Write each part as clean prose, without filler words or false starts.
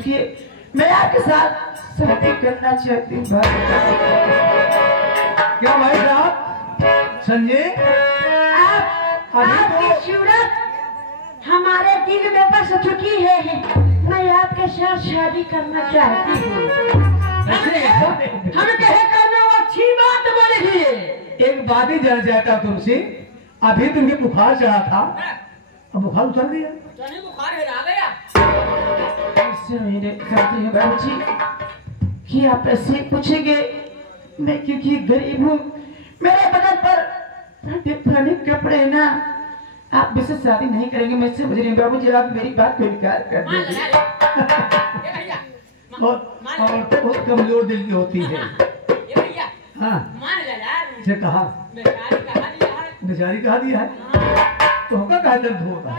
चुकी है, मैं आपके साथ शादी करना चाहती हूँ। क्या भाई साहब संजय, आपकी सूरत हमारे दिल में बस चुकी है। मैं आपके साथ शादी करना चाहती हूँ। हम कहे करना अच्छी बात बोली है। एक बात ही जान चाहता तुमसे, अभी तुम्हें बुखार चढ़ा था, अब बुखार उतर गया। बुखार आ गया। मेरे कहते हैं बाबूजी कि आप ऐसे पूछेंगे, मैं क्योंकि गरीब हूँ, मेरे बदन पर पुराने कपड़े हैं ना, आप मुझसे शादी नहीं करेंगे। मैं समझ रही हूँ बाबूजी, आप मेरी बात को इनकार कर दीजिए। और बहुत कमजोर दिल की होती है। हाँ से कहा बेचारी कहा दिया है, तो होगा क्या दर्द होता है।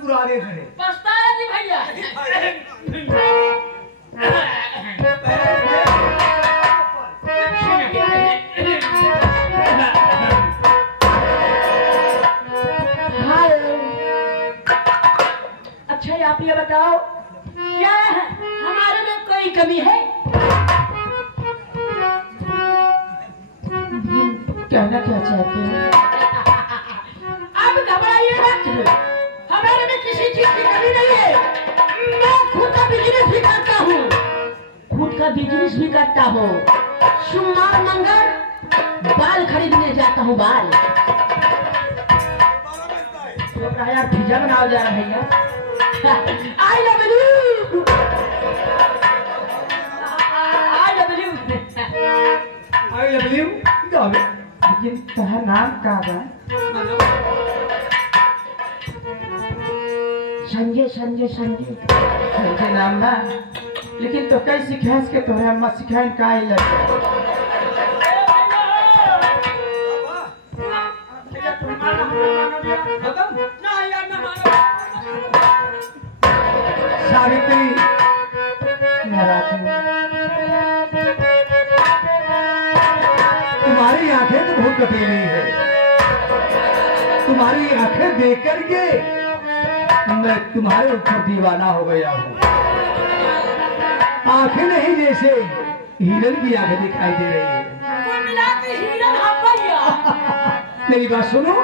पुराने खड़े पछताया नहीं भैया। अच्छा आप ये बताओ, क्या हमारे में कोई कमी है? कहना क्या चाहते हैं? अब घबराइए मत, हमारे में किसी चीज की कमी नहीं है। मैं खुद का बिजनेस भी करता हूँ, सोमवार मंगल बाल खरीदने जाता हूँ। बाल तो यार पिज्जा बनाओ जा रहा भैया। I love you, I love you, I love you. लेकिन तुम्हारा नाम क्या है? संजय संजय संजय संजय नाम ना, लेकिन तो कई सिखास के तोहरा अम्मा सिखाइन का ही लगे। सावित्री तुम्हारी आंखें तो बहुत कटीली है, तुम्हारी आंखें देख करके मैं तुम्हारे ऊपर दीवाना हो गया हूँ। आंखें नहीं जैसे हिरन की आंखें दिखाई दे रही है। मेरी बात सुनो,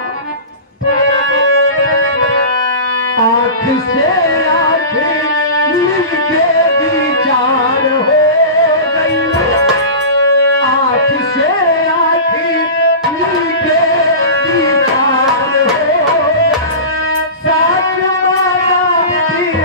आंख से आंखें मिलके विचार हो गई, आंख से आंखें मिलके विचार हो गई, साथ मारा दिल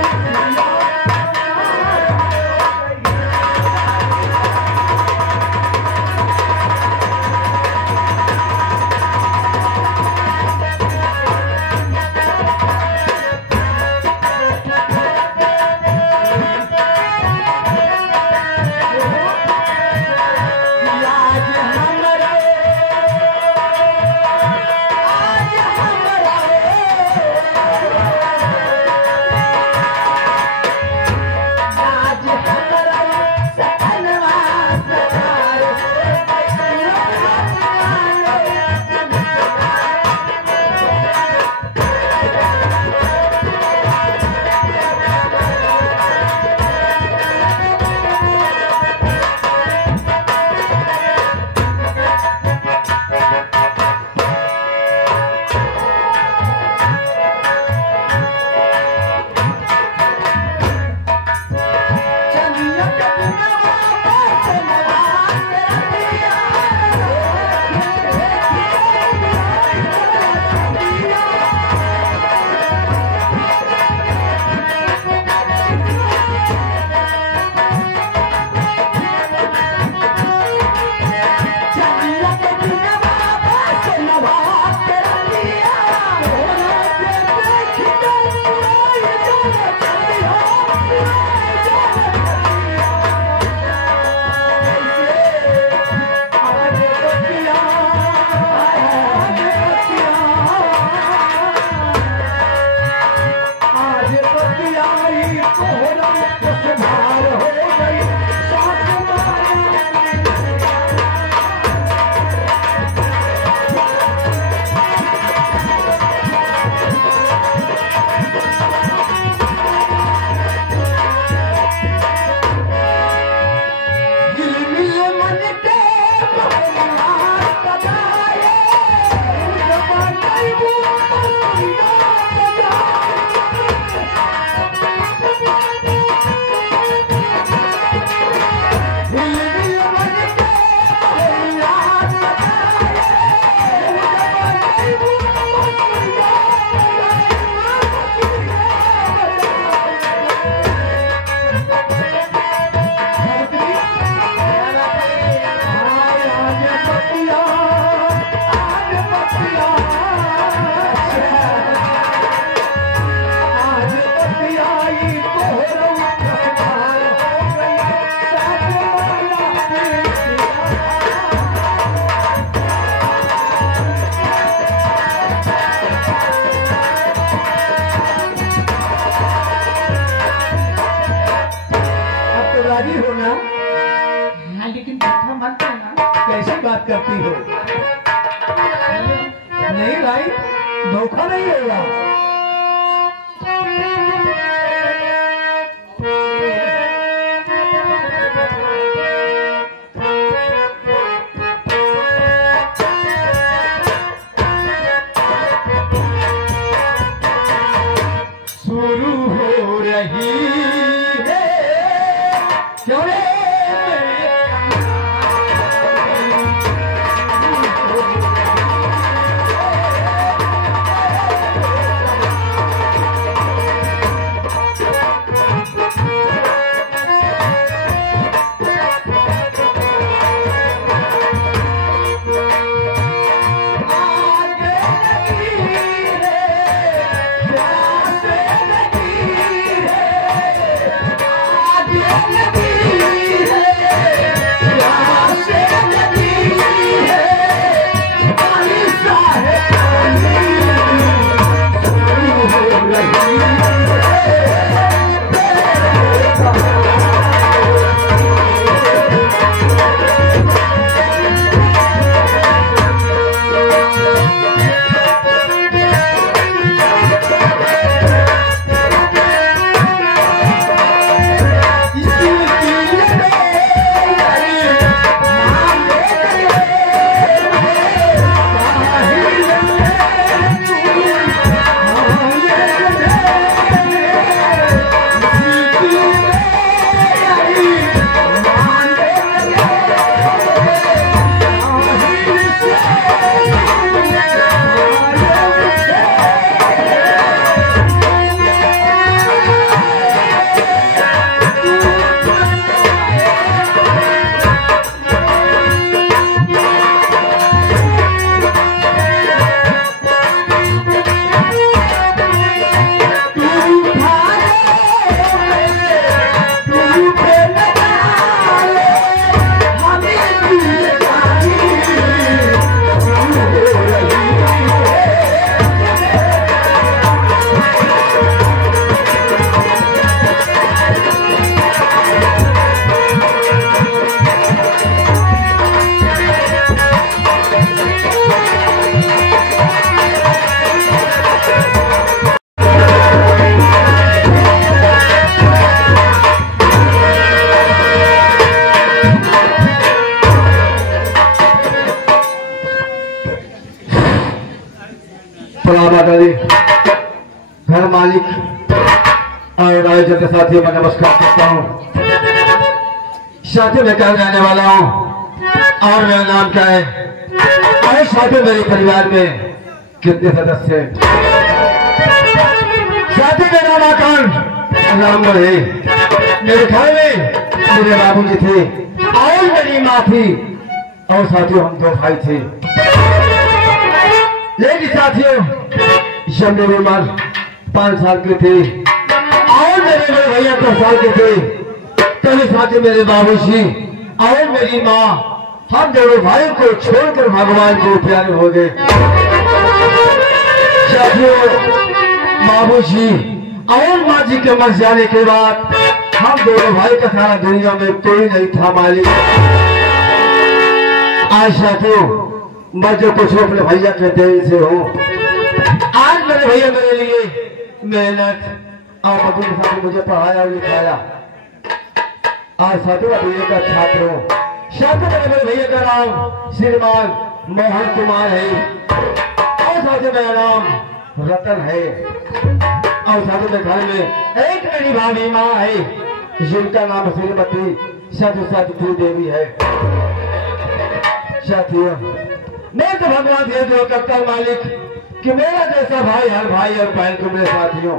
करती हो। नहीं भाई, धोखा नहीं होगा। शुरू हो रही है क्यों रे घर मालिक और राजा के साथियों में नमस्कार करता हूँ। साथियों में कहने आने वाला हूँ और मेरा नाम क्या है और साथियों मेरे परिवार में कितने सदस्य हैं। साथी का नाम आकांड राम है। मेरे घर में मेरे बाबूजी थे और मेरी माँ थी और साथियों हम 2 भाई थे। लेकिन साथियों जब मेरी उम्र 5 साल की थी और मेरे बड़े भैया 10 साल के थे तभी साथियों मेरे बाबूजी और मेरी माँ हम दोनों भाइयों को छोड़कर भगवान को प्यारे हो गए। साथियों बाबूजी और माँ जी के मर जाने के बाद हम दोनों भाई का सारा दुनिया में कोई नहीं था मालिक। आज साथियों मैं जो कुछ अपने भैया के दिल से हूँ। आज मेरे भैया मेरे लिए मेहनत और मजदूरी के साथ मुझे पढ़ाया और लिखाया। आज साथियों भैया का छात्र हूँ। साथियों मेरे भैया का नाम श्रीमान मोहन कुमार है और साथियों मेरा नाम रतन है और साथियों मेरे घर में एक मेरी भाभी माँ है जिनका नाम श्रीमती सतुसती देवी है। साथियों मैं तो भगवान से जो करता हूँ मालिक कि मेरा जैसा भाई हर भाई और बहन को मेरे साथियों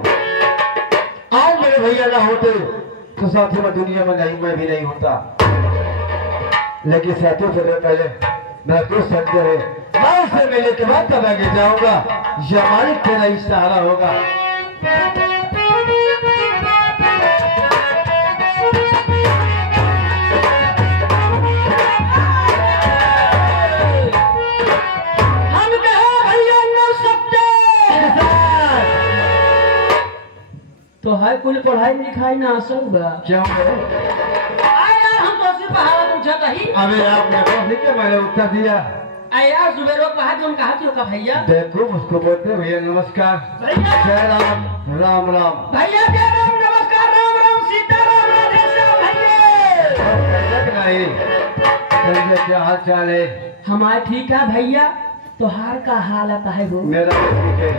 आज मेरे भैया ना होते तो साथियों में दुनिया में नहीं मैं भी नहीं होता। लेकिन साथियों से पहले मेरा दोस्त सत्य है मैं उससे मिलने के बाद तब आगे जाऊंगा। यह मालिक तेरा ही सहारा होगा। तो है कुल पढ़ाई लिखाई ना सब क्यों यार हम तो सिर्फ पूछा कही अबे आपने कहा क्या मैंने उत्तर दिया। यार सुबेरो कहा तुम कहा क्यों का भैया देखो उसको बोलते भैया नमस्कार भैया जय राम राम राम। भैया जय राम नमस्कार राम राम सीताराम राधे श्याम भैया। नहीं संजय क्या हाल चाल है। हमारा ठीक है भैया तोहार का हाल आता है वो मेरा ठीक है।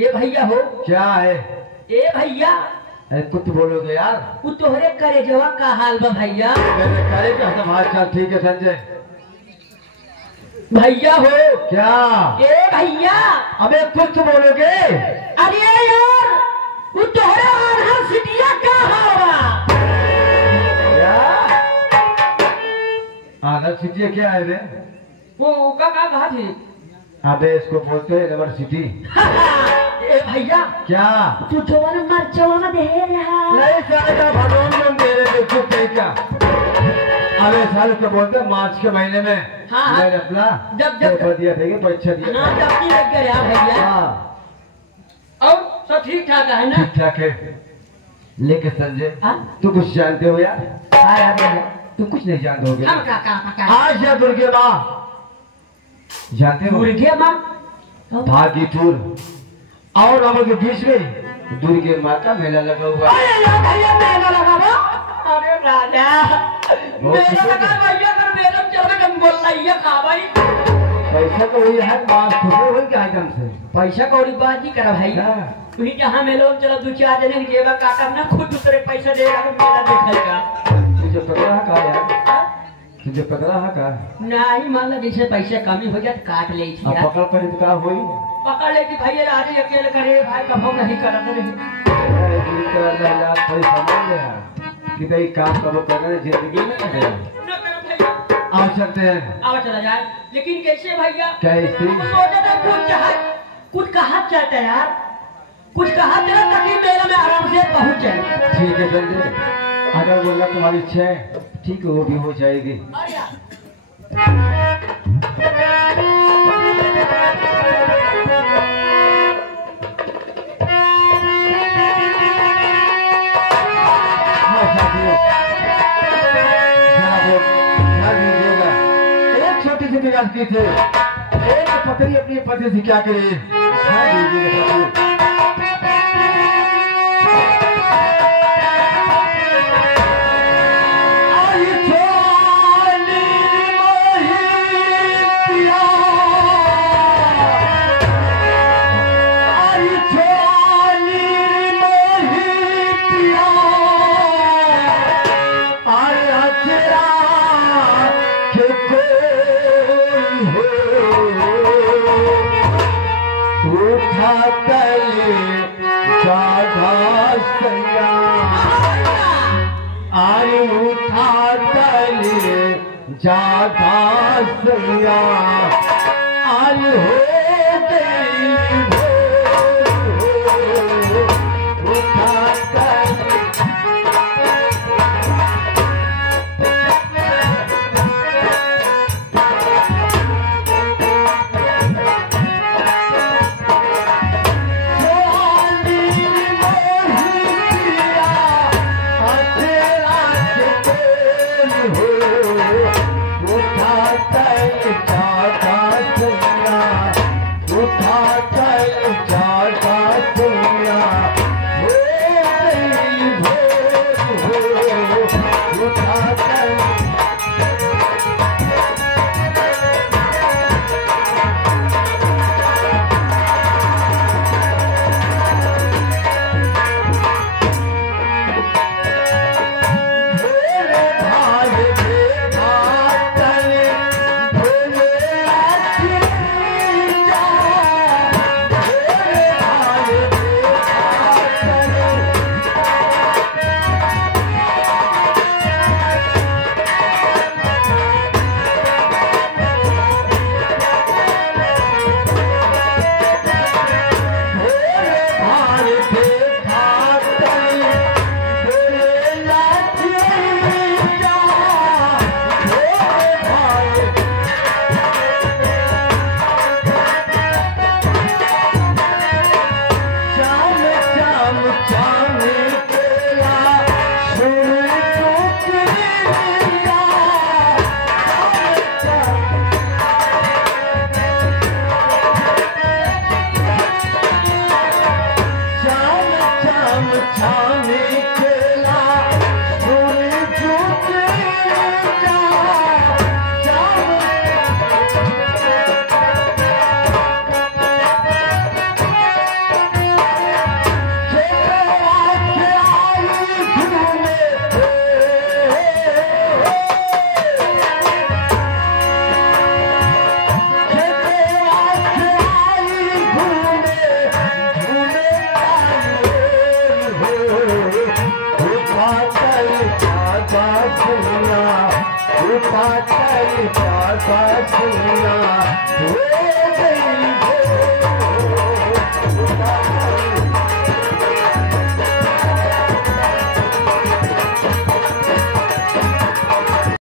ये भैया हो क्या है ए भैया अरे कुछ बोलोगे यार। वो तोहरे करे जवा का हाल बा भैया मेरे करे का सब हाल चाल ठीक है संजय। भैया हो क्या ए भैया अबे कुछ बोलोगे। अरे यार वो तोहरे आधार सिटिया का हाल बा क्या आदर सिटी क्या है बे। वो का कहा थी अबे इसको बोलते हैं यूनिवर्सिटी। ए भैया क्या तू जवान मरचवा में दे रहा नहीं साले का भगवान में मेरे को चुप नहीं का। अबे साले को बोलते हैं मार्च के महीने में हाँ, हाँ। मैंने अपना जब पेपर दिया था परीक्षा दिया ना जब की लग गया भैया हाँ और सब ठीक ठाक है ना ठीक ठाक है। लेकिन संजय हाँ? तू कुछ जानते हो यार। हाँ यार भैया तू कुछ नहीं जानते होगे। हम का आज या दुर्गे माँ जानते हो मुर्गे माँ भागीपुर और हम के बीच में दुर्गे माँ का मेला लगा हुआ है। अरे यार भैया मेला लगा वो अरे राजा बहुत मेला खुशी लगा भैया कर मेला चल के तुम बोल रही है खा भाई पैसा तो वही है माँ खुश हो क्या आइटम से पैसा कौड़ी बाजी करा भाई हाँ। तुही जहाँ मेलो चलो दो चार जने की जेबा काटा ना खुद दूसरे पैसा दे रहा मेला देखेगा तुझे पकड़ा है का यार तुझे पकड़ा है का। नहीं मान लो जैसे पैसे कमी हो जाए तो काट ले अब पकड़ पर तो का हुई पकड़ ले कि भैया राजे अकेले करे भाई कभो नहीं करत रहे कोई समझ ले कि भाई काम करो करना जिंदगी में नहीं है। न करो भैया आ सकते हैं आवा चला जाए लेकिन कैसे भैया कैसे सोचा था कुछ कहा चाहता है यार कुछ कहा चला ताकि मेला में आराम से पहुंच जाए। ठीक है संजय अगर बोला तुम्हारी इच्छा है ठीक है वो भी हो जाएगी। अरे यार हाँ, साथियों, जरा वो ध्यान दीजिएगा। एक छोटी सी विकास की थे एक पत्नी अपनी पति से क्या करे ध्यान दीजिएगा साथियों। जागा सैया आज हो गई उठा चल प्यासा सुना, पातल प्यासा सुना,